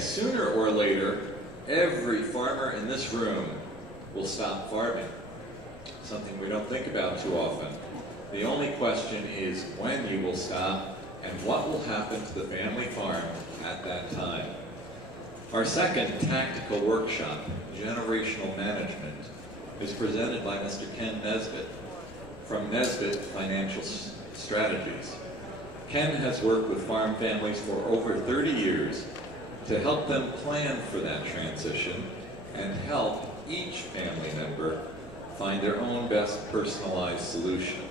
sooner or later, every farmer in this room will stop farming. Something we don't think about too often. The only question is when you will stop and what will happen to the family farm at that time. Our second tactical workshop, Generational Management, is presented by Mr. Ken Nesbitt from Nesbitt Financial Strategies. Ken has worked with farm families for over 30 years to help them plan for that transition and help each family member find their own best personalized solution.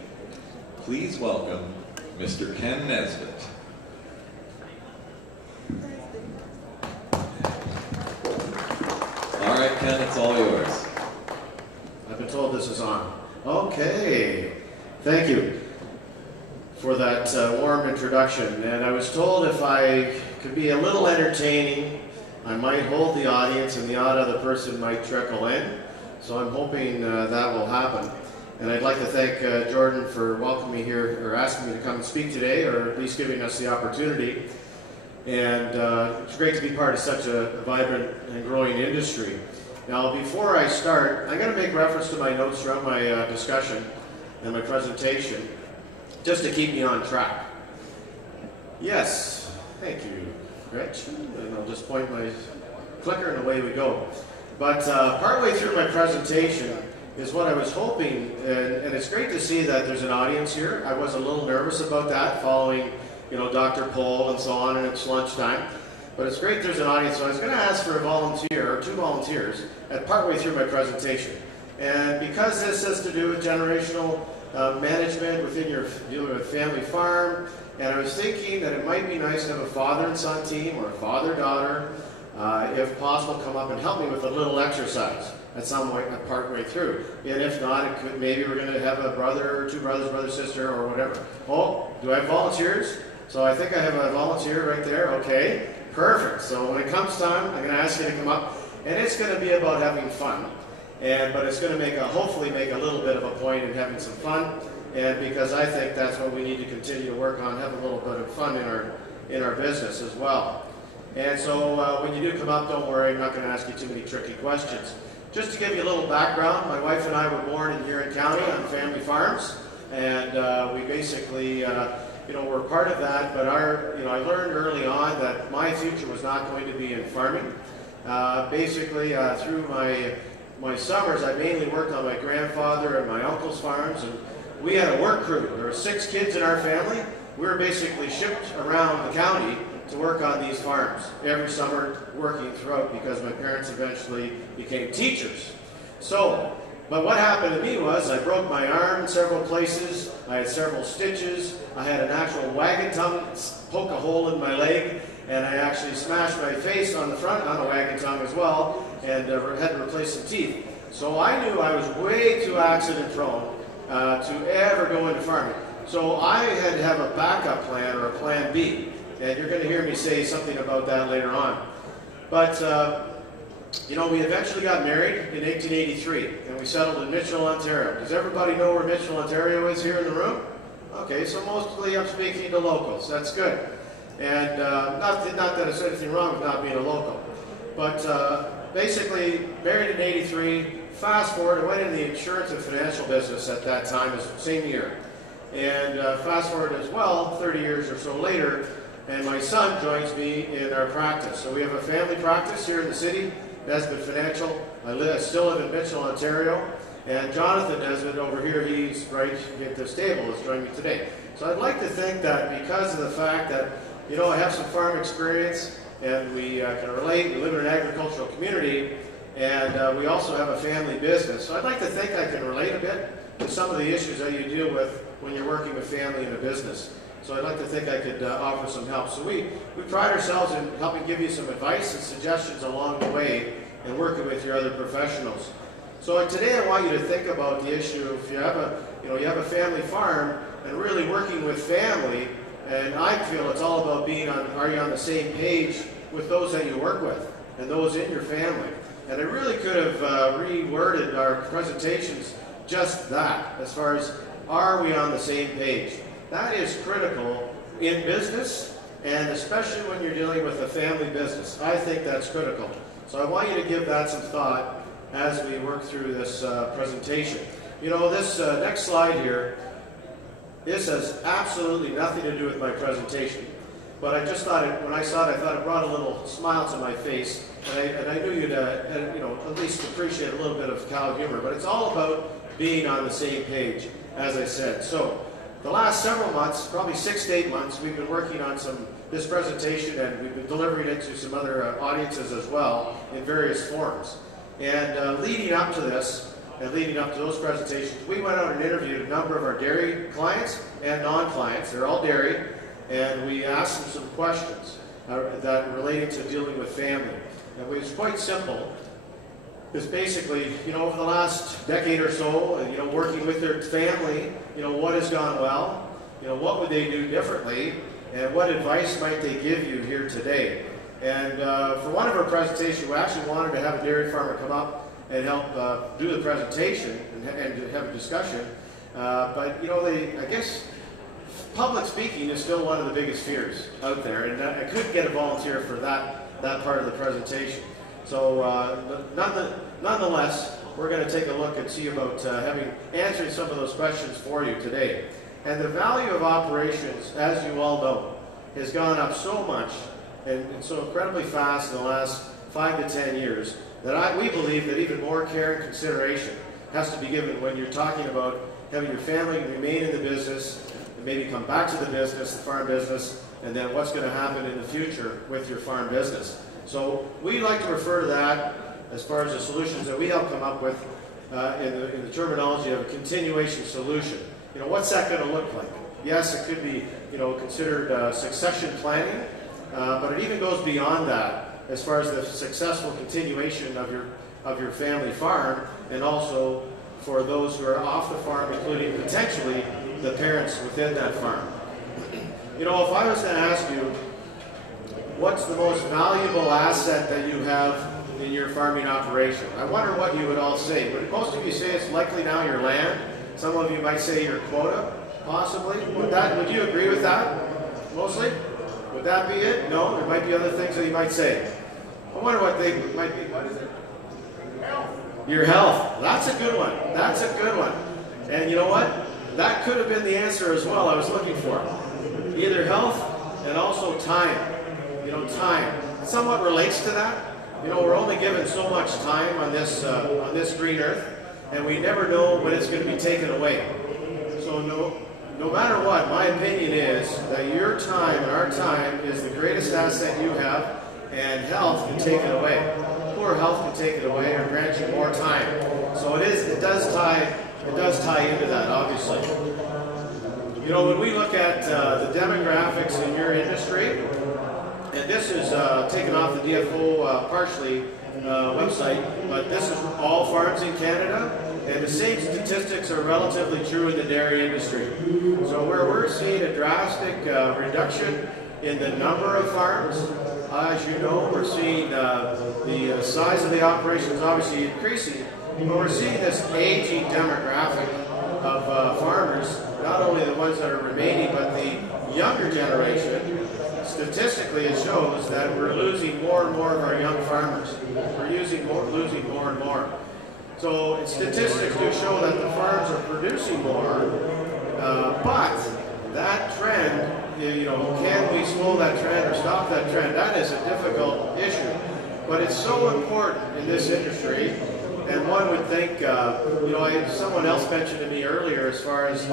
Please welcome Mr. Ken Nesbitt. All right, Ken, it's all yours. I've been told this is on. Okay, thank you for that warm introduction. And I was told if I could be a little entertaining, I might hold the audience and the odd other person might trickle in. So I'm hoping that will happen. And I'd like to thank Jordan for welcoming me here, or asking me to come and speak today, or at least giving us the opportunity. And it's great to be part of such a vibrant and growing industry. Now, before I start, I'm going to make reference to my notes throughout my discussion and my presentation, just to keep me on track. Yes, thank you, Gretchen. And I'll just point my clicker and away we go. But partway through my presentation is what I was hoping, and it's great to see that there's an audience here. I was a little nervous about that, following, Dr. Pohl and so on, and it's lunchtime. But it's great there's an audience, so I was going to ask for a volunteer, or two volunteers, at partway through my presentation. And because this has to do with generational management within your dealing with family farm, and I was thinking that it might be nice to have a father and son team, or a father-daughter, if possible, come up and help me with a little exercise at some point, partway through. And if not, it could, maybe we're going to have a brother, or two brothers, brother, sister, or whatever. Oh, do I have volunteers? So I think I have a volunteer right there. Okay, perfect. So when it comes time, I'm going to ask you to come up, and it's going to be about having fun. But it's going to hopefully make a little bit of a point in having some fun, and because I think that's what we need to continue to work on, have a little bit of fun in our business as well. And so when you do come up, don't worry, I'm not going to ask you too many tricky questions. Just to give you a little background, my wife and I were born in Huron County on family farms, and we basically, we're part of that. But I learned early on that my future was not going to be in farming. Basically, through my summers, I mainly worked on my grandfather and my uncle's farms, and we had a work crew. There were 6 kids in our family. We were basically shipped around the county to work on these farms every summer, working throughout, because my parents eventually became teachers. But what happened to me was I broke my arm in several places, I had several stitches, I had an actual wagon tongue poke a hole in my leg, and I actually smashed my face on the front on a wagon tongue as well, and had to replace some teeth. So I knew I was way too accident prone to ever go into farming. So I had to have a backup plan, or a plan B. And you're going to hear me say something about that later on. But, we eventually got married in 1883, and we settled in Mitchell, Ontario. Does everybody know where Mitchell, Ontario is here in the room? Okay, so mostly I'm speaking to locals. That's good. And not that there's anything wrong with not being a local. But basically, married in 83, fast forward, I went into the insurance and financial business at that time, same year. And fast forward as well, 30 years or so later, and my son joins me in our practice. So we have a family practice here in the city, Nesbitt Financial. I still live in Mitchell, Ontario. And Jonathan Nesbitt over here, he's right at this table, has joined me today. So I'd like to think that because of the fact that, I have some farm experience, and we can relate, we live in an agricultural community, and we also have a family business. So I'd like to think I can relate a bit to some of the issues that you deal with when you're working with family in a business. So I'd like to think I could offer some help. So we pride ourselves in helping give you some advice and suggestions along the way and working with your other professionals. So today I want you to think about the issue if you have a family farm and really working with family, and I feel it's all about are you on the same page with those that you work with and those in your family. And I really could have reworded our presentations just that, as far as are we on the same page. That is critical in business and especially when you're dealing with a family business. I think that's critical. So I want you to give that some thought as we work through this presentation. You know, this next slide here, this has absolutely nothing to do with my presentation. But I just thought, when I saw it, I thought it brought a little smile to my face, and I knew you'd, you know, at least appreciate a little bit of cow humor. But it's all about being on the same page, as I said. So, the last several months, probably 6 to 8 months, we've been working on this presentation, and we've been delivering it to some other audiences as well in various forms. And leading up to this, and leading up to those presentations, we went out and interviewed a number of our dairy clients and non-clients. They're all dairy. And we asked them some questions that related to dealing with family. And it was quite simple. It's basically, you know, over the last decade or so, you know, working with their family, you know, what has gone well, you know, what would they do differently, and what advice might they give you here today. And for one of our presentations, we actually wanted to have a dairy farmer come up and help do the presentation and have a discussion. But, you know, I guess, public speaking is still one of the biggest fears out there, and I couldn't get a volunteer for that part of the presentation. So nonetheless, we're going to take a look and see about answering some of those questions for you today. And the value of operations, as you all know, has gone up so much and so incredibly fast in the last 5 to 10 years that we believe that even more care and consideration has to be given when you're talking about having your family remain in the business, and maybe come back to the business, the farm business, and then what's going to happen in the future with your farm business. So we like to refer to that as far as the solutions that we help come up with in the terminology of a continuation solution. You know, what's that going to look like? Yes, it could be, you know, considered succession planning, but it even goes beyond that as far as the successful continuation of your family farm, and also for those who are off the farm, including potentially the parents within that farm. You know, if I was to ask you, what's the most valuable asset that you have in your farming operation? I wonder what you would all say. Would most of you say it's likely now your land? Some of you might say your quota, possibly. Would you agree with that, mostly? Would that be it? No, there might be other things that you might say. I wonder what they might be. What is it? Health. Your health. That's a good one. That's a good one. And you know what? That could have been the answer as well I was looking for. Either health and also time. You know, time. Somewhat relates to that. You know, we're only given so much time on this green earth, and we never know when it's going to be taken away. So no matter what, my opinion is that your time and our time is the greatest asset you have, and health can take it away. Poor health can take it away or grant you more time. So it does tie into that, obviously. You know, when we look at the demographics in your industry, and this is taken off the DFO partially website, but this is all farms in Canada, and the same statistics are relatively true in the dairy industry. So where we're seeing a drastic reduction in the number of farms, as you know, we're seeing the size of the operations obviously increasing, but we're seeing this aging demographic of farmers, not only the ones that are remaining, but the younger generation. Statistically, it shows that we're losing more and more of our young farmers. We're losing more and more. So statistics do show that the farms are producing more, but that trend, you know, can we slow that trend or stop that trend? That is a difficult issue. But it's so important in this industry, and one would think, you know, someone else mentioned to me earlier as far as, you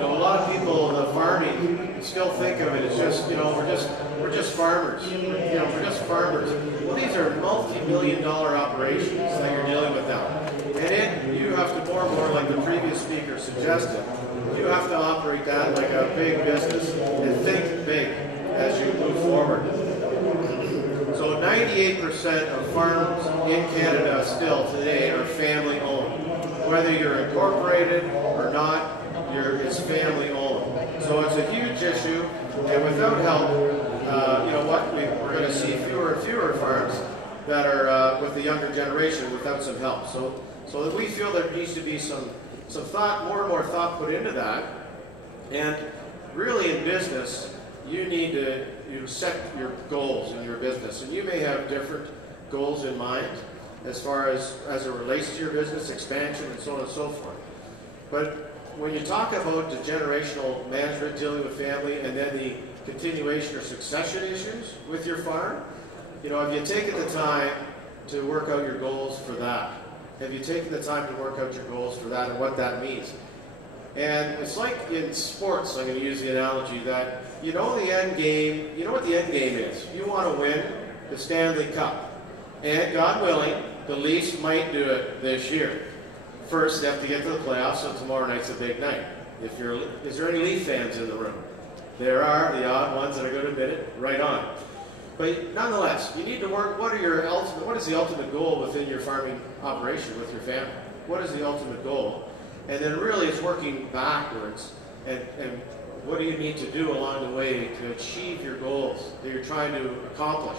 know, a lot of people in the farming still think of it as just, you know, we're just farmers. You know, we're just farmers. Well, these are multi-million-dollar operations that you're dealing with now. And you have to more and more, like the previous speaker suggested, you have to operate that like a big business and think big as you move forward. So 98% of farms in Canada still today are family owned. Whether you're incorporated or not, it's family owned. So it's a huge issue, and without help, you know what, we're going to see fewer and fewer farms that are with the younger generation without some help. So that we feel there needs to be some thought, more and more thought put into that. And really in business, you need to, you set your goals in your business, and you may have different goals in mind as far as it relates to your business expansion and so on and so forth. But when you talk about the generational management, dealing with family, and then the continuation or succession issues with your farm, you know, have you taken the time to work out your goals for that? Have you taken the time to work out your goals for that and what that means? And it's like in sports, I'm going to use the analogy that you know the end game, you know what the end game is. You want to win the Stanley Cup. And God willing, the Leafs might do it this year. First, they have to get to the playoffs, so tomorrow night's a big night. Is there any Leaf fans in the room? There are, the odd ones that are going to admit it, right on. But nonetheless, you need to work, what is the ultimate goal within your farming operation with your family? What is the ultimate goal? And then really it's working backwards, and what do you need to do along the way to achieve your goals that you're trying to accomplish?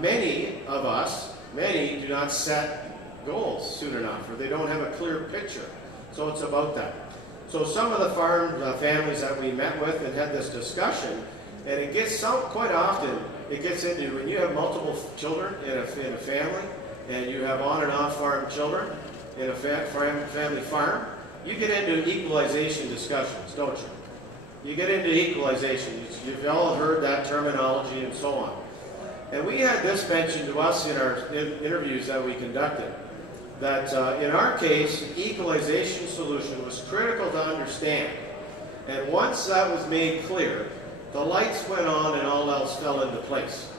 Many of us, do not set goals soon enough, or they don't have a clear picture. So it's about that. So some of the farm families that we met with and had this discussion, and it gets quite often, it gets into when you have multiple children in a family, and you have on and off farm children in a family farm, you get into equalization discussions, don't you? You get into equalization. You've all heard that terminology and so on. And we had this mentioned to us in our interviews that we conducted, that in our case, equalization solution was critical to understand. And once that was made clear, the lights went on and all else fell into place.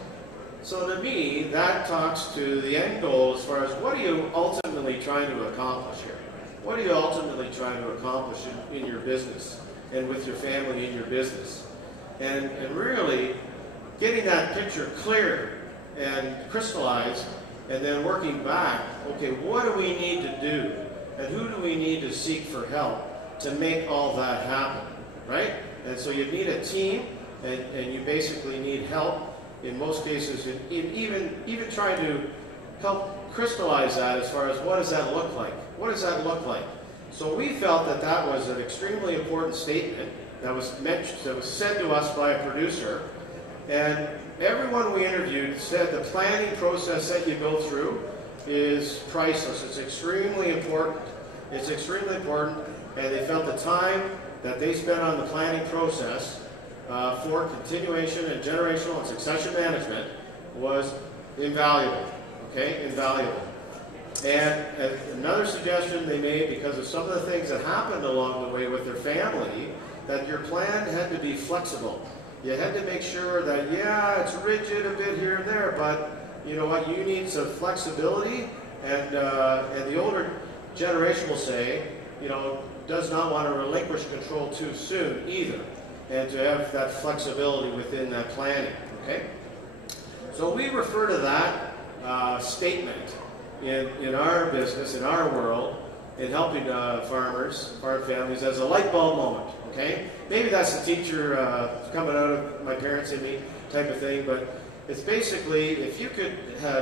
So to me, that talks to the end goal as far as what are you ultimately trying to accomplish here? What are you ultimately trying to accomplish in your business and with your family in your business? And really getting that picture clear and crystallized, and then working back, okay, what do we need to do? And who do we need to seek for help to make all that happen, right? And so you need a team, and you basically need help in most cases in even trying to help crystallize that as far as what does that look like? What does that look like? So we felt that that was an extremely important statement that was said to us by a producer. And everyone we interviewed said the planning process that you go through is priceless. It's extremely important. It's extremely important, and they felt the time that they spent on the planning process for continuation and generational and succession management was invaluable. Okay, invaluable. And another suggestion they made, because of some of the things that happened along the way with their family, that your plan had to be flexible. You had to make sure that, yeah, it's rigid a bit here and there, but you know what, you need some flexibility, and the older generation will say, you know, does not want to relinquish control too soon either, and to have that flexibility within that planning, okay? So we refer to that statement in our business, in our world, in helping farmers, farm families, as a light bulb moment. Okay? Maybe that's the teacher coming out of my parents and me type of thing, but it's basically if you could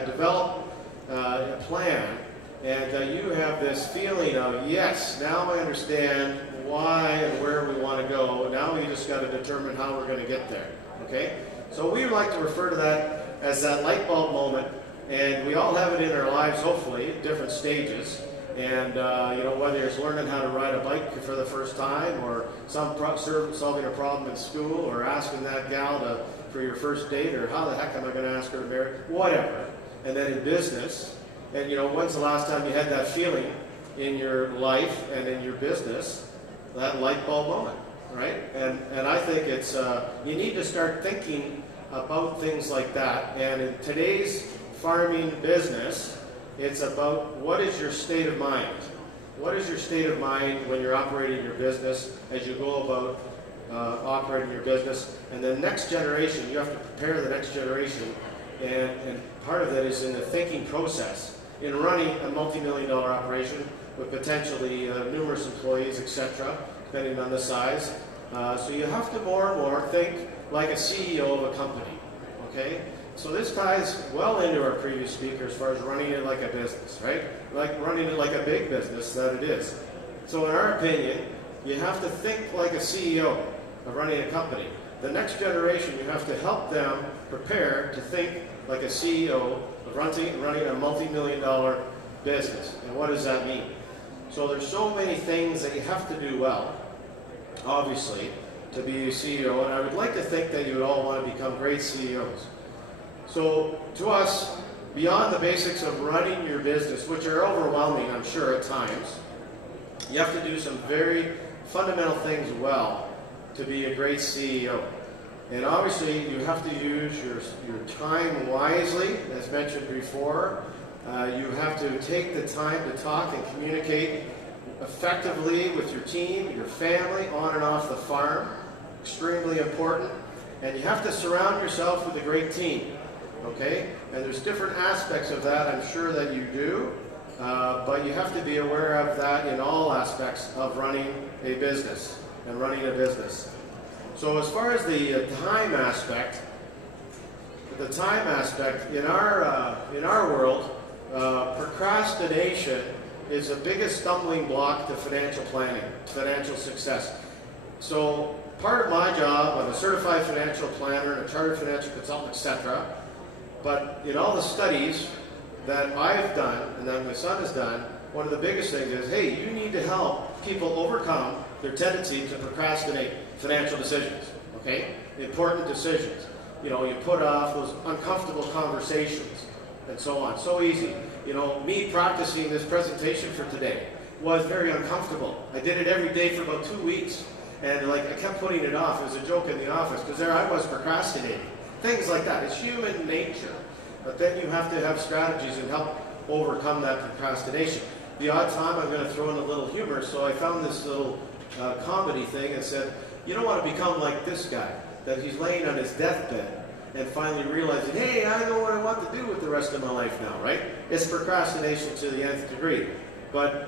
develop a plan and you have this feeling of, yes, now I understand why and where we want to go, now we just got to determine how we're going to get there. Okay? So we like to refer to that as that light bulb moment, and we all have it in our lives, hopefully, at different stages. And, you know, whether it's learning how to ride a bike for the first time, or solving a problem in school, or asking that gal for your first date, or how the heck am I going to ask her to marry, whatever. And then in business, and, you know, when's the last time you had that feeling in your life and in your business, that light bulb moment, right? And I think it's, you need to start thinking about things like that. And in today's farming business, it's about what is your state of mind. What is your state of mind when you're operating your business, as you go about operating your business? And the next generation, you have to prepare the next generation. And part of that is in the thinking process. In running a multi-million-dollar operation with potentially numerous employees, etc., depending on the size. So you have to more and more think like a CEO of a company, okay? So this ties well into our previous speaker as far as running it like a business, right? Like running it like a big business that it is. So in our opinion, you have to think like a CEO of running a company. the next generation, you have to help them prepare to think like a CEO of running a multi-million-dollar business. And what does that mean? So there's so many things that you have to do well, obviously, to be a CEO, and I would like to think that you would all want to become great CEOs. So to us, beyond the basics of running your business, which are overwhelming, I'm sure, at times, you have to do some very fundamental things well to be a great CEO. And obviously, you have to use your time wisely, as mentioned before. You have to take the time to talk and communicate effectively with your team, your family, on and off the farm. Extremely important. And you have to surround yourself with a great team. Okay? And there's different aspects of that, I'm sure that you do. But you have to be aware of that in all aspects of running a business and running a business. So as far as the time aspect in our world, procrastination is the biggest stumbling block to financial planning, financial success. So part of my job, I'm a certified financial planner and a chartered financial consultant, etc. But in all the studies that I've done and that my son has done, one of the biggest things is, hey, you need to help people overcome their tendency to procrastinate financial decisions, okay? Important decisions. You know, you put off those uncomfortable conversations and so on. So easy. You know, me practicing this presentation for today was very uncomfortable. I did it every day for about 2 weeks. And like, I kept putting it off. It was a joke in the office because there I was procrastinating. Things like that. It's human nature. But then you have to have strategies and help overcome that procrastination. The odd time I'm going to throw in a little humor, so I found this little comedy thing and said, you don't want to become like this guy, that he's laying on his deathbed and finally realizing, hey, I know what I want to do with the rest of my life now, right? It's procrastination to the nth degree. But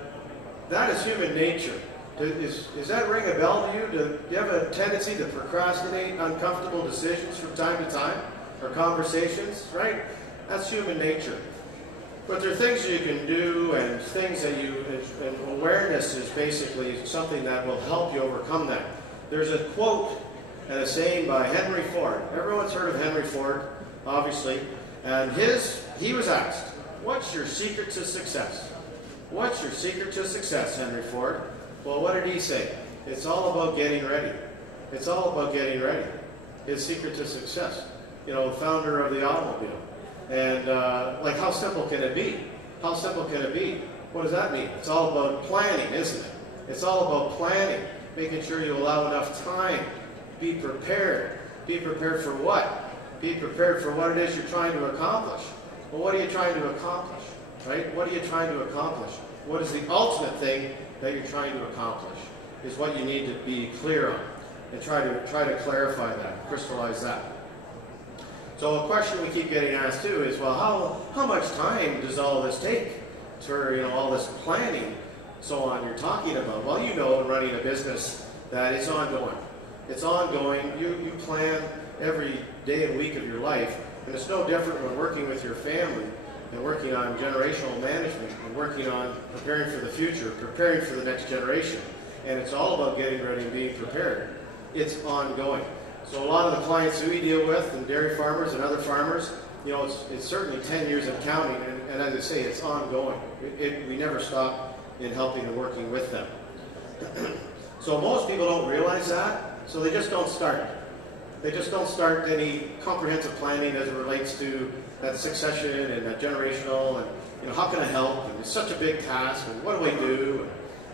that is human nature. Does that ring a bell to you? Do you have a tendency to procrastinate uncomfortable decisions from time to time? Or conversations, right? That's human nature. But there are things you can do and things that and awareness is basically something that will help you overcome that. There's a quote and a saying by Henry Ford. Everyone's heard of Henry Ford, obviously. And he was asked, what's your secret to success? What's your secret to success, Henry Ford? Well, what did he say? It's all about getting ready. It's all about getting ready. His secret to success. You know, founder of the automobile. And like, how simple can it be? How simple can it be? What does that mean? It's all about planning, isn't it? It's all about planning, making sure you allow enough time. Be prepared. Be prepared for what? Be prepared for what it is you're trying to accomplish. Well, what are you trying to accomplish? Right? What are you trying to accomplish? What is the ultimate thing that you're trying to accomplish? Is what you need to be clear on, and try to clarify that, crystallize that. So a question we keep getting asked too is, well, how much time does all this take for, you know, all this planning, so on you're talking about? Well, you know, in running a business that it's ongoing. It's ongoing. You plan every day and week of your life, and it's no different when working with your family and working on generational management and working on preparing for the future, preparing for the next generation. And it's all about getting ready and being prepared. It's ongoing. So a lot of the clients who we deal with, and dairy farmers and other farmers, you know, it's certainly 10 years and counting, and as I say, it's ongoing. We never stop in helping and working with them. So most people don't realize that, so they just don't start. They just don't start any comprehensive planning as it relates to that succession and that generational, and, you know, how can I help? And it's such a big task, and what do I do? And,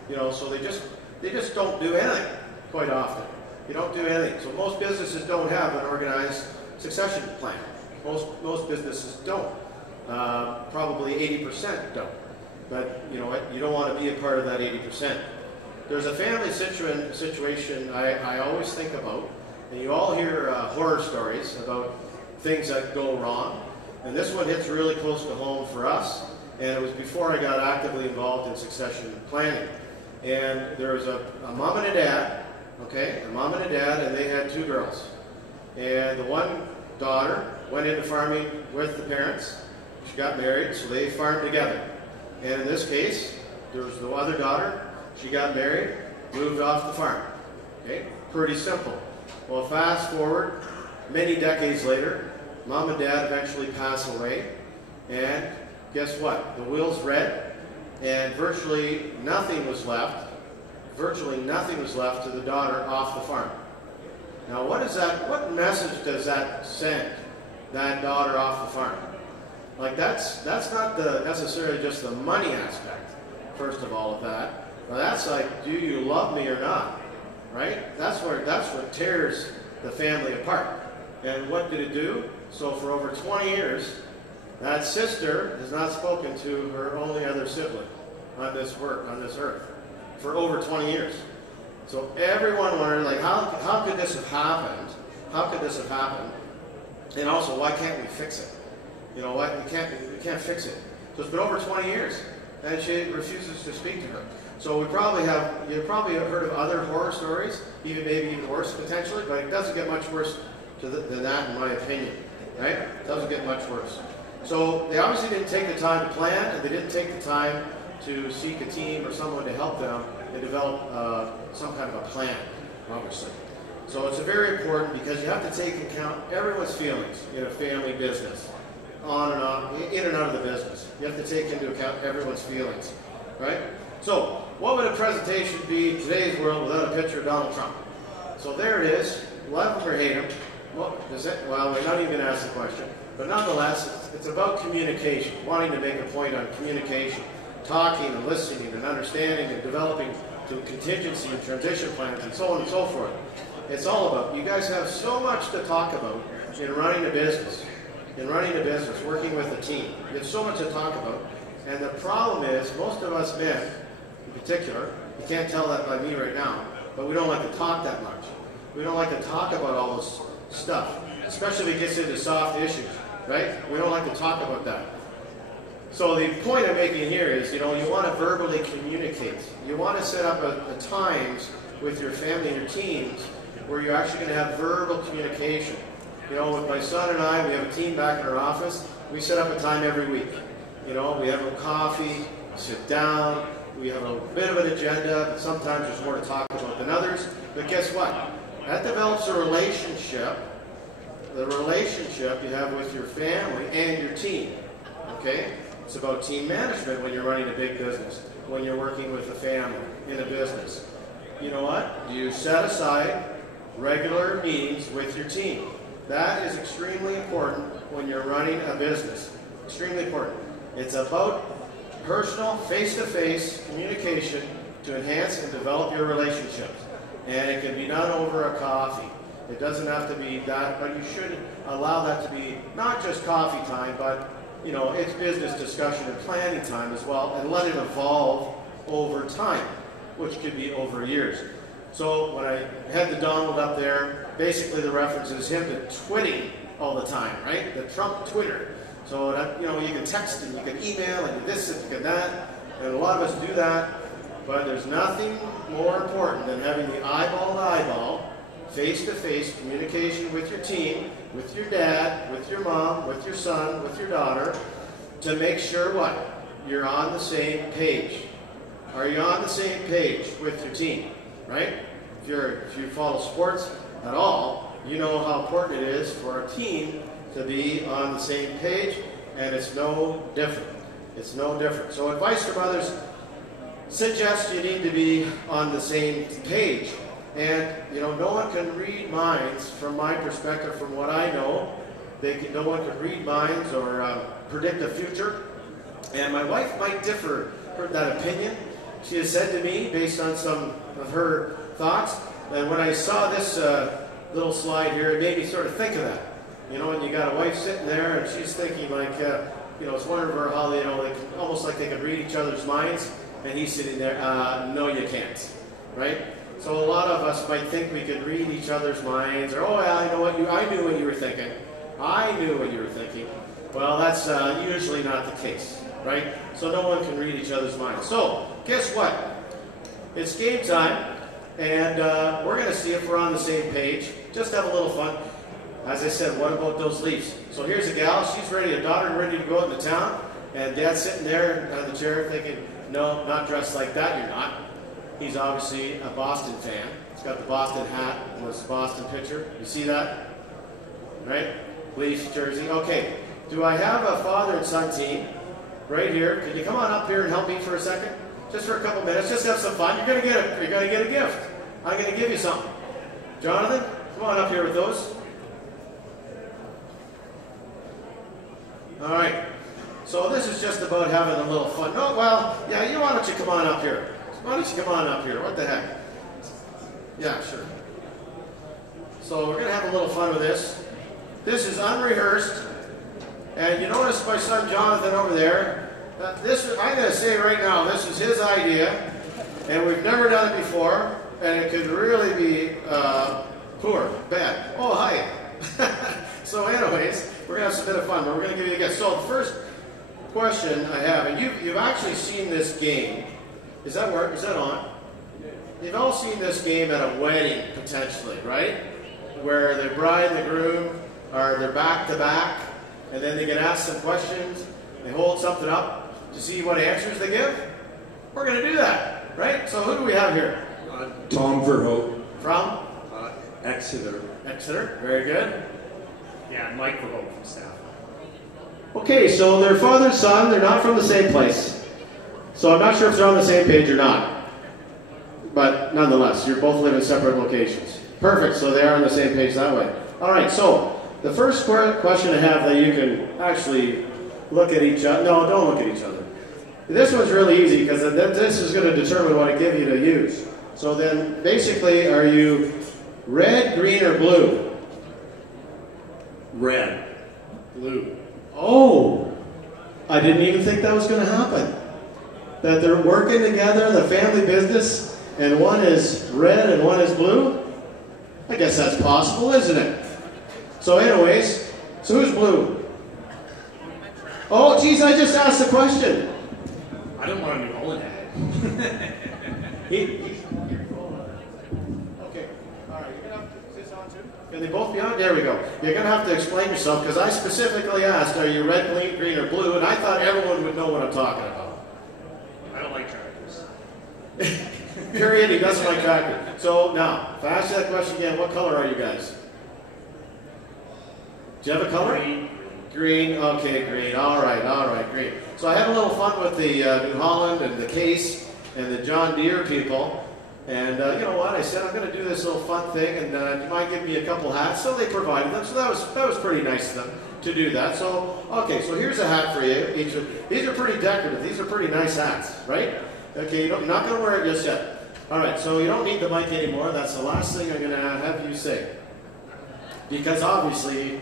you know, so they just don't do anything quite often. You don't do anything. So most businesses don't have an organized succession plan. Most businesses don't. Probably 80% don't. But you know what? You don't want to be a part of that 80%. There's a family situation I always think about, and you all hear horror stories about things that go wrong. And this one hits really close to home for us. And it was before I got actively involved in succession planning. And there was a mom and a dad. Okay, a mom and a dad, and they had 2 girls. And the one daughter went into farming with the parents. She got married, so they farmed together. And in this case, there was the other daughter. She got married, moved off the farm. Okay, pretty simple. Well, fast forward many decades later, Mom and Dad eventually pass away, and guess what? The will's read, and virtually nothing was left to the daughter off the farm. Now, what message does that send, that daughter off the farm? Like, that's not necessarily just the money aspect, first of all, of that. Now, that's like, do you love me or not? Right? That's what tears the family apart. And what did it do? So for over 20 years, that sister has not spoken to her only other sibling on this earth, for over 20 years. So everyone wondered, like, how could this have happened? How could this have happened? And also, why can't we fix it? You know what? We can't fix it. So it's been over 20 years, and she refuses to speak to her. So you probably have heard of other horror stories, maybe even worse potentially, but it doesn't get much worse than that, in my opinion. Right? It doesn't get much worse. So they obviously didn't take the time to plan, and they didn't take the time to seek a team or someone to help them and develop some kind of a plan, obviously. So it's very important because you have to take into account everyone's feelings in a family business, on and on, in and out of the business. You have to take into account everyone's feelings, right? So what would a presentation be in today's world without a picture of Donald Trump? So there it is. Love him or hate him. Well, we're not even going to ask the question. But nonetheless, it's about communication, wanting to make a point on communication, talking and listening and understanding and developing to contingency and transition plans and so on and so forth. It's all about, you guys have so much to talk about in running a business, working with a team. You have so much to talk about. And the problem is, most of us men, in particular, you can't tell that by me right now, but we don't like to talk that much. We don't like to talk about all this stuff, especially if it gets into soft issues, right? We don't like to talk about that. So the point I'm making here is, you want to verbally communicate. You want to set up a times with your family and your teams where you're actually going to have verbal communication. With my son and I, we have a team back in our office. We set up a time every week. We have a coffee, sit down, we have a bit of an agenda, but sometimes there's more to talk about than others. But guess what? That develops a relationship, the relationship you have with your family and your team. Okay? It's about team management when you're running a big business, when you're working with a family in a business. You know what? You set aside regular meetings with your team. That is extremely important when you're running a business. Extremely important. It's about personal, face-to-face communication to enhance and develop your relationships. And it can be done over a coffee. It doesn't have to be that, but you should allow that to be not just coffee time, but it's business discussion and planning time as well, and let it evolve over time, which could be over years. So when I had the Donald up there, basically the reference is him to twitting all the time, right? The Trump Twitter. So that, you can text and you can email and this and you can that, and a lot of us do that. But there's nothing more important than having the eyeball-to-eyeball, face-to-face communication with your team, with your dad, with your mom, with your son, with your daughter, to make sure what? You're on the same page. Are you on the same page with your team? Right? If you follow sports at all, you know how important it is for a team to be on the same page, and it's no different. It's no different. So advice from others suggests you need to be on the same page. And, no one can read minds from my perspective, from what I know. No one can read minds or predict the future. And my wife might differ from that opinion. She has said to me, based on some of her thoughts, and when I saw this little slide here, it made me sort of think of that. And you got a wife sitting there, and she's thinking like, it's wonderful how they almost like they can read each other's minds, and he's sitting there, no you can't, right? So a lot of us might think we could read each other's minds, or, oh yeah, I knew what you were thinking. I knew what you were thinking. Well, that's usually not the case, right? So no one can read each other's minds. So, guess what? It's game time, and we're going to see if we're on the same page. Just have a little fun. As I said, what about those Leafs? So here's a gal, she's ready, a daughter ready to go into town, and Dad's sitting there on the chair thinking, no, not dressed like that, you're not. He's obviously a Boston fan. He's got the Boston hat with the Boston picture. You see that? Right? Leafs jersey. Okay. Do I have a father and son team right here? Can you come on up here and help me for a second? Just for a couple minutes. Just have some fun. You're gonna get a gift. I'm gonna give you something. Jonathan, come on up here with those. All right. So this is just about having a little fun. No, well, yeah. Why don't you come on up here? Why don't you come on up here? What the heck? Yeah, sure. So we're gonna have a little fun with this. This is unrehearsed, and you notice my son Jonathan over there. I'm gonna say right now, this is his idea, and we've never done it before, and it could really be poor, bad. Oh, hi. So anyways, we're gonna have a bit of fun, but we're gonna give you a gift. So the first question I have, and you've actually seen this game. Is that on? You've all seen this game at a wedding, potentially, right? Where the bride and the groom they're back to back, and then they get asked some questions, they hold something up to see what answers they give. We're gonna do that, right? So who do we have here? Tom Verhoek. From? Exeter. Exeter, very good. Yeah, Mike Verhoek from staff. Okay, so they're father and son, they're not from the same place. So I'm not sure if they're on the same page or not. But nonetheless, you both live in separate locations. Perfect, so they are on the same page that way. All right, so the first question I have that you can actually look at each other. No, don't look at each other. This one's really easy because this is going to determine what I give you to use. So then, basically, are you red, green, or blue? Red. Blue. Oh, I didn't even think that was going to happen. That they're working together, the family business, and one is red and one is blue? I guess that's possible, isn't it? So anyways, so who's blue? Oh, geez, I just asked the question. I don't want to New Holland hat. Okay, all right, you're going to have to, is this on too? Can they both be on? There we go. You're going to have to explain yourself because I specifically asked, are you red, green, or blue? And I thought everyone would know what I'm talking about. I don't like tractors. Period, he doesn't like tractors. So now, if I ask you that question again, what color are you guys? Do you have a color? Green. Green, okay, green. All right, green. So I had a little fun with the New Holland and the Case and the John Deere people. And you know what? I said I'm going to do this little fun thing, and you might give me a couple hats. So they provided them. So that was pretty nice of them to do that. So okay, so here's a hat for you. These are pretty decorative. These are pretty nice hats, right? Okay, you're not going to wear it just yet. All right, so you don't need the mic anymore. That's the last thing I'm going to have you say, because obviously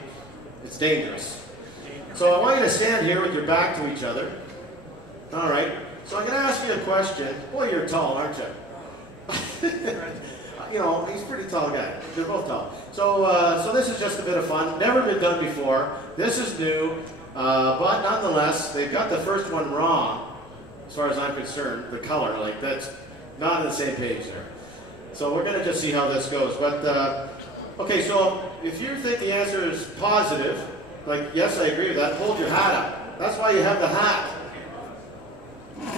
it's dangerous. So I want you to stand here with your back to each other. All right. So I'm going to ask you a question. Well, you're tall, aren't you? You know, he's a pretty tall guy. They're both tall. So this is just a bit of fun. Never been done before. This is new. But nonetheless, they've got the first one wrong, as far as I'm concerned. The color, like that's not on the same page there. So we're going to just see how this goes. But, okay, so if you think the answer is positive, like, yes, I agree with that, hold your hat up. That's why you have the hat.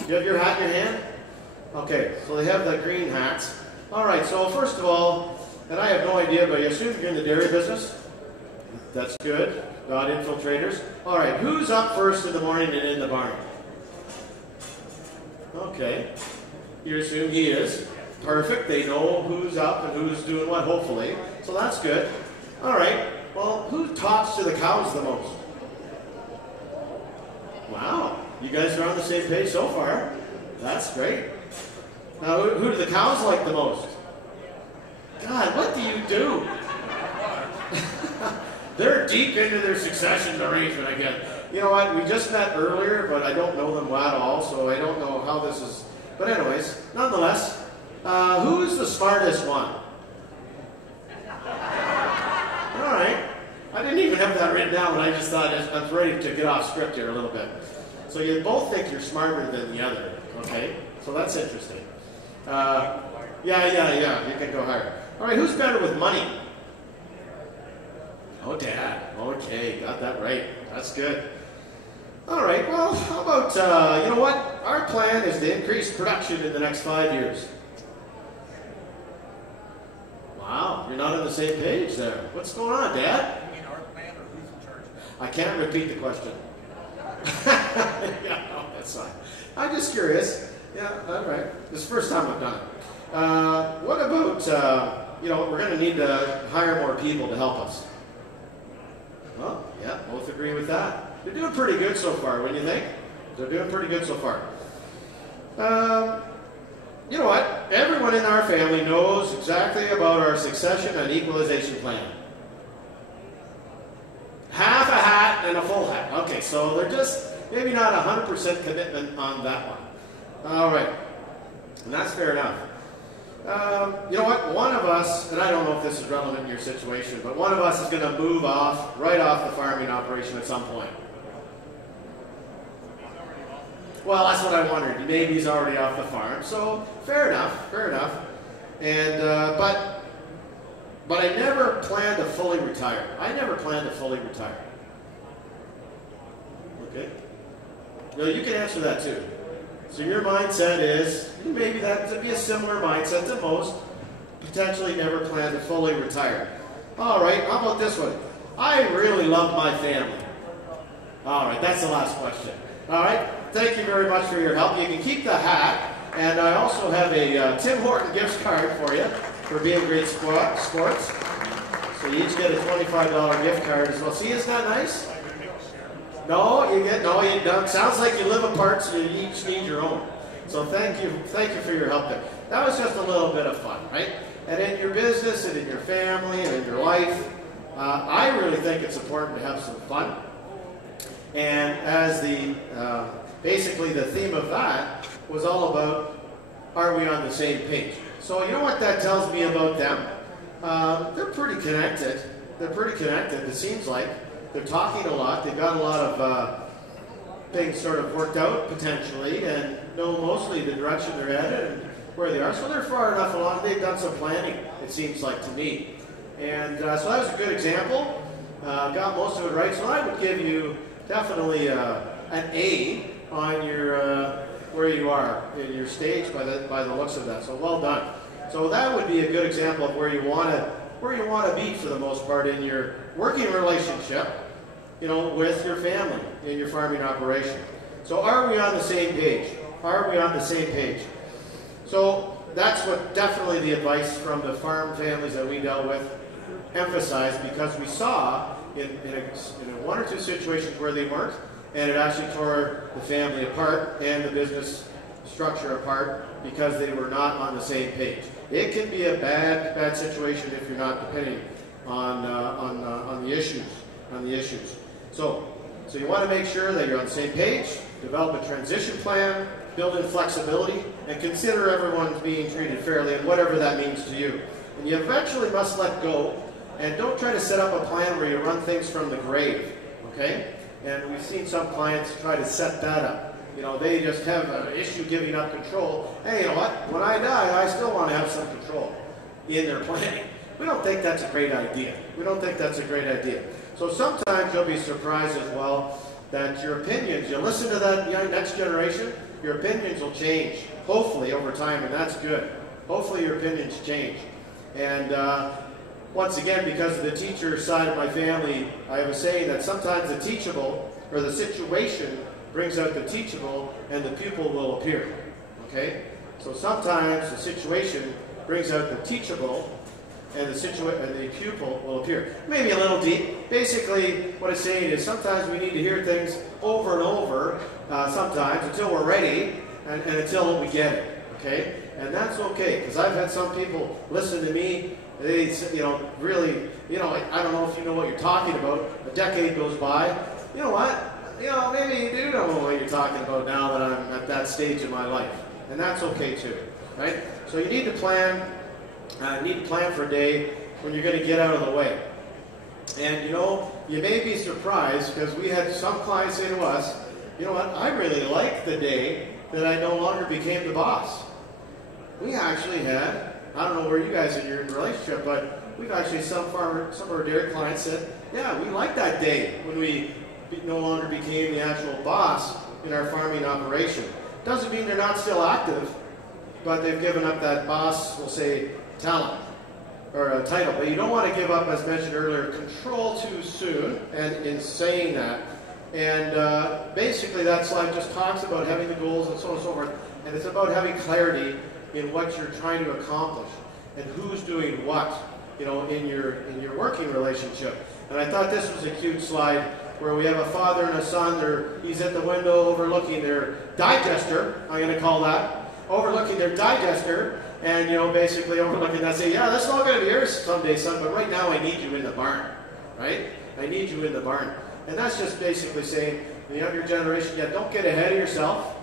You have your hat in your hand? Okay, so they have the green hats. All right, so first of all, and I have no idea, but I assume you're in the dairy business? That's good. Not infiltrators. All right, who's up first in the morning and in the barn? Okay, you assume he is. Perfect, they know who's up and who's doing what, hopefully. So that's good. All right, well, who talks to the cows the most? Wow, you guys are on the same page so far. That's great. Now, who do the cows like the most? God, what do you do? They're deep into their succession arrangement again. You know what, we just met earlier, but I don't know them at all, so I don't know how this is. But anyways, nonetheless, who's the smartest one? All right. I didn't even have that written down, and I just thought I was ready to get off script here a little bit. So you both think you're smarter than the other, okay? So that's interesting. Yeah, you can go higher. All right, who's better with money? Oh, Dad. Okay, got that right. That's good. All right, well, how about, you know what? Our plan is to increase production in the next 5 years. You're not on the same page there. What's going on, Dad? You mean our plan or who's in charge? I can't repeat the question. Yeah, no, that's fine. I'm just curious. Yeah, all right. This is the first time I've done it. What about, we're going to need to hire more people to help us. Well, yeah, both agree with that. They're doing pretty good so far, wouldn't you think? They're doing pretty good so far. You know what? Everyone in our family knows exactly about our succession and equalization plan. Half a hat and a full hat. Okay, so they're just maybe not 100% commitment on that one. All right, and that's fair enough. You know what? One of us, and I don't know if this is relevant in your situation, but one of us is going to move right off the farming operation at some point. Well, that's what I wondered. Maybe he's already off the farm, so fair enough, fair enough. And but I never planned to fully retire. I never planned to fully retire. Okay. No, you can answer that too. So your mindset is, maybe that would be a similar mindset to most, potentially never plan to fully retire. All right, how about this one? I really love my family. All right, that's the last question. All right, thank you very much for your help. You can keep the hat, and I also have a Tim Horton gift card for you for being great sports. So you each get a $25 gift card as well. See, isn't that nice? No, you don't. Sounds like you live apart, so you each need your own. So thank you for your help there. That was just a little bit of fun, right? And in your business, and in your family, and in your life, I really think it's important to have some fun. And as basically the theme of that was all about, are we on the same page? So you know what that tells me about them? They're pretty connected. They're pretty connected, it seems like. They're talking a lot. They've got a lot of things sort of worked out potentially and know mostly the direction they're headed and where they are. So they're far enough along. They've done some planning, it seems like to me. And so that was a good example. Got most of it right. So I would give you definitely an A on your where you are in your stage by the looks of that. So well done. So that would be a good example of where you want to be for the most part in your working relationship, with your family in your farming operation. So are we on the same page? Are we on the same page? So that's what definitely the advice from the farm families that we dealt with emphasized, because we saw in one or two situations where they weren't, and it actually tore the family apart and the business structure apart because they were not on the same page. It can be a bad situation if you're not depending on the issues. So you want to make sure that you're on the same page, develop a transition plan, build in flexibility, and consider everyone being treated fairly, and whatever that means to you. And you eventually must let go, and don't try to set up a plan where you run things from the grave, okay? And we've seen some clients try to set that up. They just have an issue giving up control. Hey, you know what? When I die, I still want to have some control in their planning. We don't think that's a great idea. So sometimes you'll be surprised as well that your opinions, you listen to that next generation, your opinions will change, hopefully over time, and that's good. Hopefully your opinions change. And once again, because of the teacher side of my family, I have a saying that sometimes the teachable, or the situation, brings out the teachable, and the pupil will appear. Okay? So sometimes the situation brings out the teachable, and the pupil will appear. Maybe a little deep. Basically, what I'm saying is sometimes we need to hear things over and over, sometimes, until we're ready, and until we get it. Okay? And that's okay, because I've had some people listen to me, they, really, I don't know if you know what you're talking about. A decade goes by. You know what? Maybe you do know what you're talking about now that I'm at that stage in my life. And that's okay too, right? So you need to plan for a day when you're going to get out of the way. And you may be surprised, because we had some clients say to us, you know what, I really like the day that I no longer became the boss. We actually had, I don't know where you guys are in your relationship, but we've actually, some of our dairy clients said, yeah, we like that day when we no longer became the actual boss in our farming operation. Doesn't mean they're not still active, but they've given up that boss, we'll say, talent. or a title, but you don't want to give up, as mentioned earlier, control too soon. And in saying that, and basically that slide just talks about having the goals and so on and so forth, and it's about having clarity in what you're trying to accomplish and who's doing what, you know, in your working relationship. And I thought this was a cute slide where we have a father and a son. He's at the window overlooking their digester, I'm going to call that, overlooking their digester, and, you know, basically overlooking that, say, yeah, that's all going to be yours someday, son, but right now I need you in the barn, right? I need you in the barn. And that's just basically saying, the younger generation, yeah, don't get ahead of yourself.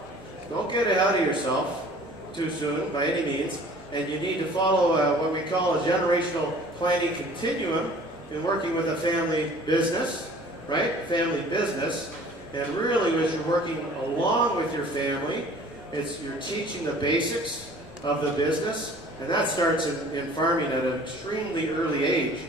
Don't get ahead of yourself too soon, by any means. And you need to follow what we call a generational planning continuum in working with a family business, right? Family business. And really, as you're working along with your family, you're teaching the basics of the business. And that starts in farming at an extremely early age.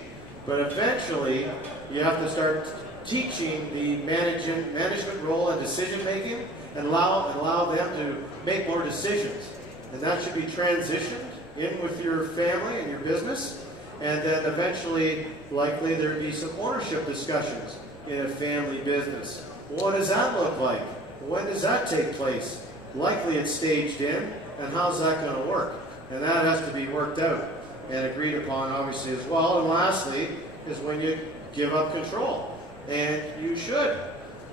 But eventually, you have to start teaching the management role and decision making, and allow them to make more decisions. And that should be transitioned in with your family and your business. And then eventually, likely, there'd be some ownership discussions in a family business. What does that look like? When does that take place? Likely it's staged in, and how's that going to work? And that has to be worked out and agreed upon, obviously, as well. And lastly, is when you give up control. And you should.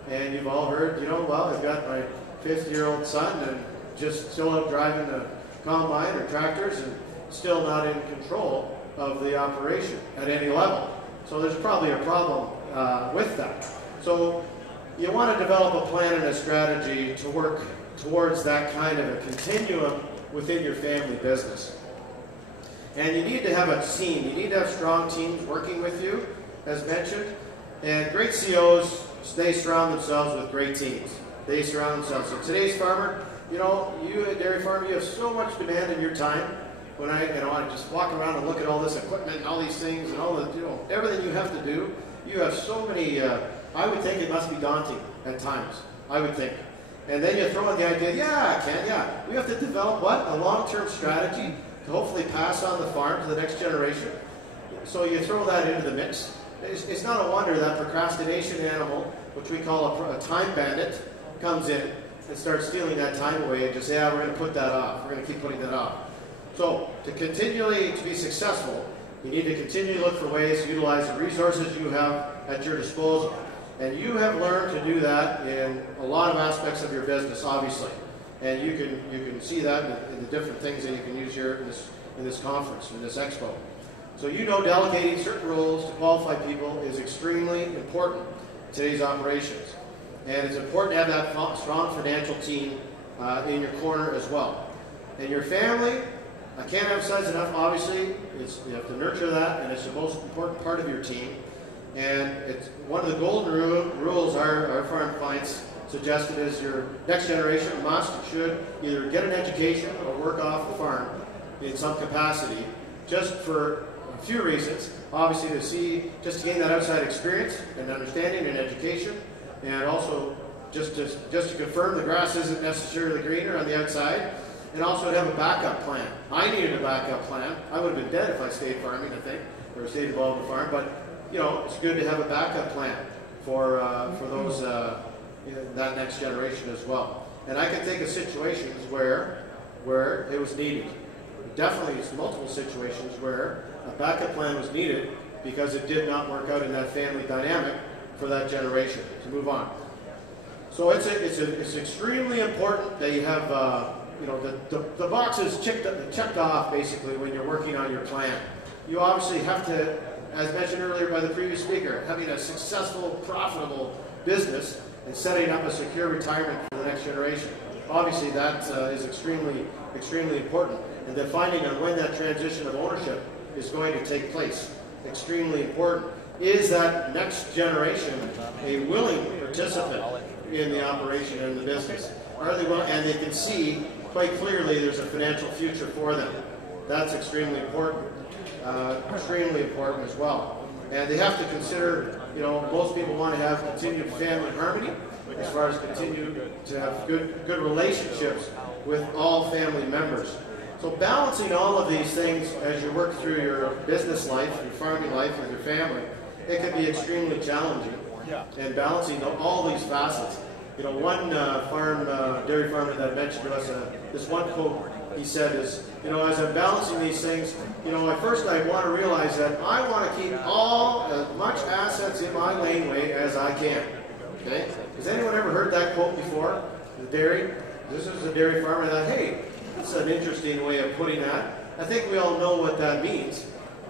And you've all heard, you know, well, I've got my 50-year-old son and just still out driving the combine or tractors and still not in control of the operation at any level. So there's probably a problem with that. So you want to develop a plan and a strategy to work towards that kind of a continuum within your family business. And you need to have a team. You need to have strong teams working with you, as mentioned. And great COs, they surround themselves with great teams. They surround themselves. So today's farmer, you know, you at dairy farm, you have so much demand in your time. When I just walk around and look at all this equipment and all these things and all the, you know, everything you have to do, you have so many, I would think it must be daunting at times, I would think. And then you throw in the idea, yeah, Ken, yeah, we have to develop what? A long-term strategy to hopefully pass on the farm to the next generation. So you throw that into the mix. It's not a wonder that procrastination animal, which we call a time bandit, comes in and starts stealing that time away and just say, yeah, we're going to put that off. We're going to keep putting that off. So to continually to be successful, you need to continually look for ways to utilize the resources you have at your disposal. And you have learned to do that in a lot of aspects of your business, obviously. And you can see that in the different things that you can use here in this conference, in this expo. So you know delegating certain roles to qualified people is extremely important in today's operations. And it's important to have that strong financial team in your corner as well. And your family, I can't emphasize enough, obviously, you have to nurture that, and it's the most important part of your team. And it's one of the golden rules our farm clients suggested is your next generation should either get an education or work off the farm in some capacity, just for a few reasons. Obviously just to gain that outside experience and understanding and education, and also just to confirm the grass isn't necessarily greener on the outside, and also to have a backup plan. I needed a backup plan. I would have been dead if I stayed farming, I think, or stayed involved in the farm, but you know, it's good to have a backup plan for those that next generation as well. And I can think of situations where it was needed. Definitely, it's multiple situations where a backup plan was needed because it did not work out in that family dynamic for that generation to move on. So it's extremely important that you have the boxes checked off basically when you're working on your plan. You obviously have to, as mentioned earlier by the previous speaker, having a successful, profitable business and setting up a secure retirement for the next generation. Obviously, that is extremely, extremely important. And defining on when that transition of ownership is going to take place, extremely important. Is that next generation a willing participant in the operation and the business? Are they willing, and they can see quite clearly there's a financial future for them? That's extremely important. Extremely important as well. And they have to consider, you know, most people want to have continued family harmony as far as continue to have good relationships with all family members. So balancing all of these things as you work through your business life, your farming life with your family, it can be extremely challenging. Yeah. And balancing all these facets. You know, one dairy farmer that mentioned to us, this one quote he said is, you know, as I'm balancing these things, you know, at first I want to realize that I want to keep as much assets in my laneway as I can. Okay? Has anyone ever heard that quote before? The dairy? This is a dairy farmer that, hey, that's an interesting way of putting that. I think we all know what that means.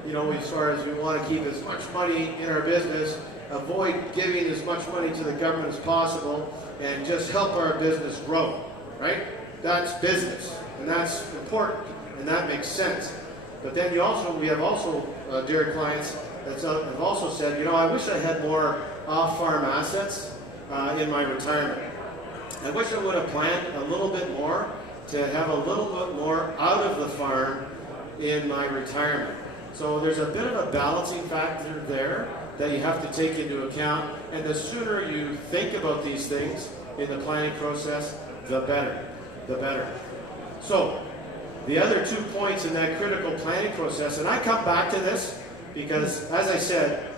You know, as far as we want to keep as much money in our business, avoid giving as much money to the government as possible, and just help our business grow, right? That's business, and that's important, and that makes sense. But then we have also dairy clients that have also said, you know, I wish I had more off-farm assets in my retirement. I wish I would have planned a little bit more to have a little bit more out of the farm in my retirement. So there's a bit of a balancing factor there that you have to take into account, and the sooner you think about these things in the planning process, the better, the better. So, the other 2 points in that critical planning process, and I come back to this because, as I said,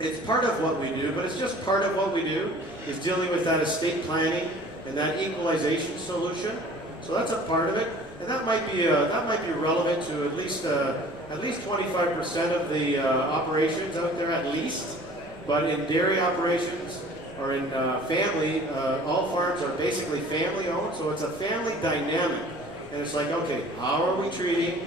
it's part of what we do, but it's just part of what we do, is dealing with that estate planning and that equalization solution. So that's a part of it, and that might be relevant to at least 25% of the operations out there, at least. But in dairy operations or in family, all farms are basically family owned, so it's a family dynamic. And it's like, okay, how are we treating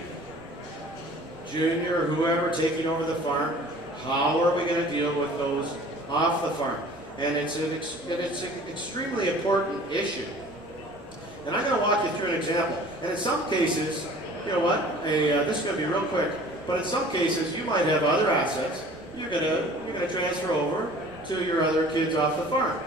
Junior or whoever taking over the farm? How are we going to deal with those off the farm? And it's an extremely important issue. And I'm going to walk you through an example. And in some cases, you know what? This is going to be real quick. But in some cases, you might have other assets you're going to transfer over to your other kids off the farm.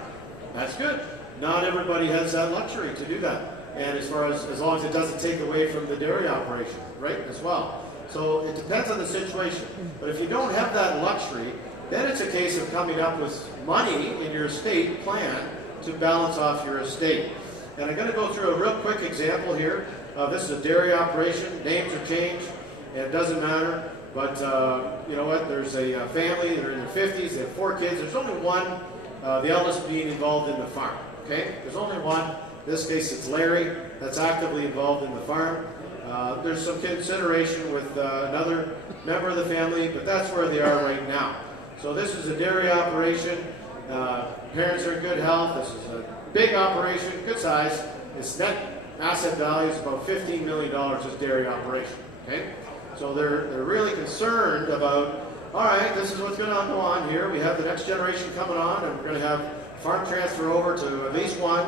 That's good. Not everybody has that luxury to do that. And as long as it doesn't take away from the dairy operation, right, as well. So it depends on the situation. But if you don't have that luxury, then it's a case of coming up with money in your estate plan to balance off your estate. And I'm going to go through a real quick example here. This is a dairy operation. Names are changed, and it doesn't matter. But you know what? There's a family. They're in their 50s. They have 4 kids. There's only one, the eldest being involved in the farm. Okay? There's only one. In this case, it's Larry that's actively involved in the farm. There's some consideration with another member of the family, but that's where they are right now. So this is a dairy operation. Parents are in good health. This is a big operation, good size. Its net asset value is about $15 million, this dairy operation. Okay? So they're really concerned about, all right, this is what's going to go on here. We have the next generation coming on, and we're going to have farm transfer over to at least one.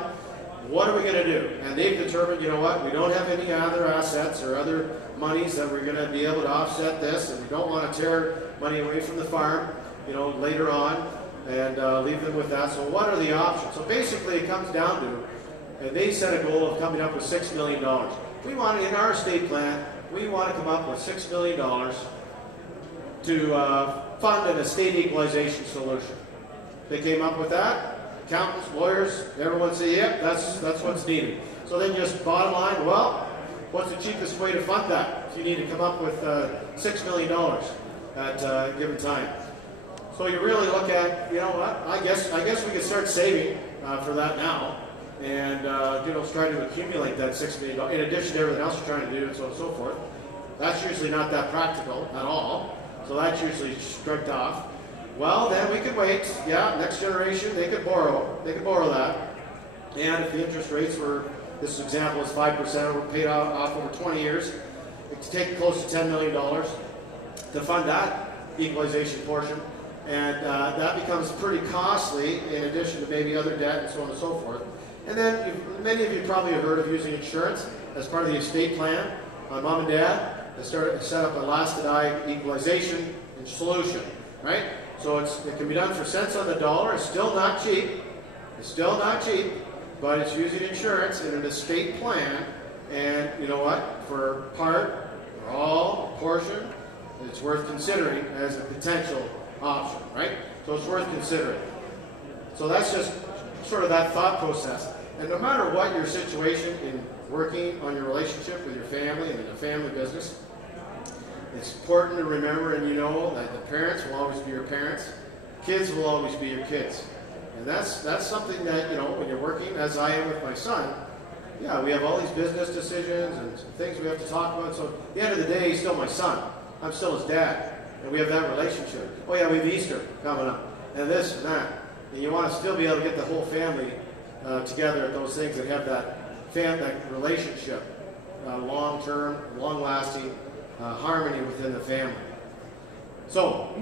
What are we going to do? And they've determined, you know what, we don't have any other assets or other monies that we're going to be able to offset this, and we don't want to tear money away from the farm, you know, later on, and leave them with that. So what are the options? So basically it comes down to, and they set a goal of coming up with $6 million. We want, in our estate plan, we want to come up with $6 million to fund an estate equalization solution. They came up with that. Accountants, lawyers, everyone say, yep, that's what's needed. So then just bottom line, well, what's the cheapest way to fund that? If you need to come up with $6 million at a given time. So you really look at, you know what, I guess we could start saving for that now, and you know, try to accumulate that $6 million in addition to everything else you're trying to do, and so on and so forth. That's usually not that practical at all, so that's usually struck off. Well, then we could wait. Yeah, next generation, they could borrow that. And if the interest rates were, this example is 5%, were paid off over 20 years, it could take close to $10 million to fund that equalization portion. And that becomes pretty costly in addition to maybe other debt and so on and so forth. And then many of you probably have heard of using insurance as part of the estate plan. My mom and dad set up a last to die equalization solution, right? So it can be done for cents on the dollar. It's still not cheap. It's still not cheap, but it's using insurance in an estate plan. And you know what? For part, or all, portion, it's worth considering as a potential option, right? So it's worth considering. So that's just sort of that thought process. And no matter what your situation in working on your relationship with your family and in the family business, it's important to remember and you know that the parents will always be your parents, kids will always be your kids. And that's something that, you know, when you're working, as I am with my son, yeah, we have all these business decisions and things we have to talk about. So at the end of the day, he's still my son. I'm still his dad. And we have that relationship. Oh yeah, we have Easter coming up. And this and that. And you want to still be able to get the whole family together at those things and have that relationship, long-term, long-lasting harmony within the family. So,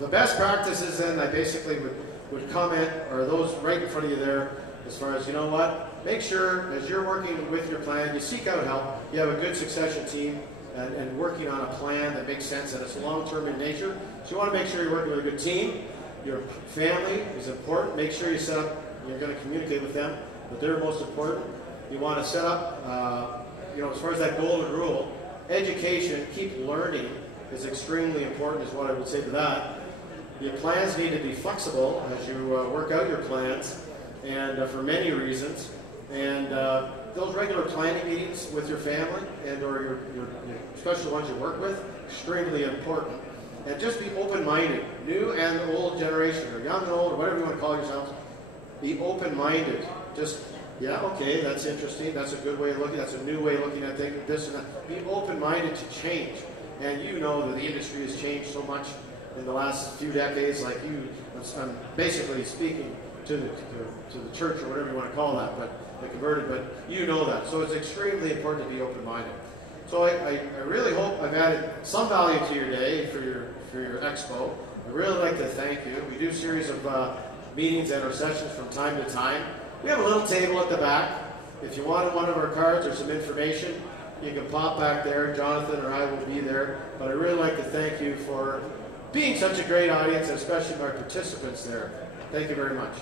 the best practices then I basically would comment are those right in front of you there as far as, you know what, make sure as you're working with your plan, you seek out help, you have a good succession team, and working on a plan that makes sense and it's long-term in nature. So you want to make sure you're working with a good team. Your family is important. Make sure you set up, you're going to communicate with them, but they're most important. You want to set up, you know, as far as that golden rule, education, keep learning is extremely important is what I would say to that. Your plans need to be flexible as you work out your plans, and for many reasons. And those regular planning meetings with your family and or your especially the ones you work with, extremely important. And just be open-minded, new and old generation, or young and old, or whatever you want to call yourselves. Be open-minded. Just, yeah, okay, that's interesting. That's a good way of looking. That's a new way of looking at things. This and that. Be open-minded to change. And you know that the industry has changed so much in the last few decades. Like you, I'm basically speaking to the church or whatever you want to call that, but the converted. But you know that. So it's extremely important to be open-minded. So I really hope I've added some value to your day for your expo. I'd really like to thank you. We do a series of meetings and our sessions from time to time. We have a little table at the back. If you wanted one of our cards or some information, you can pop back there. Jonathan or I will be there. But I'd really like to thank you for being such a great audience, and especially my participants there. Thank you very much.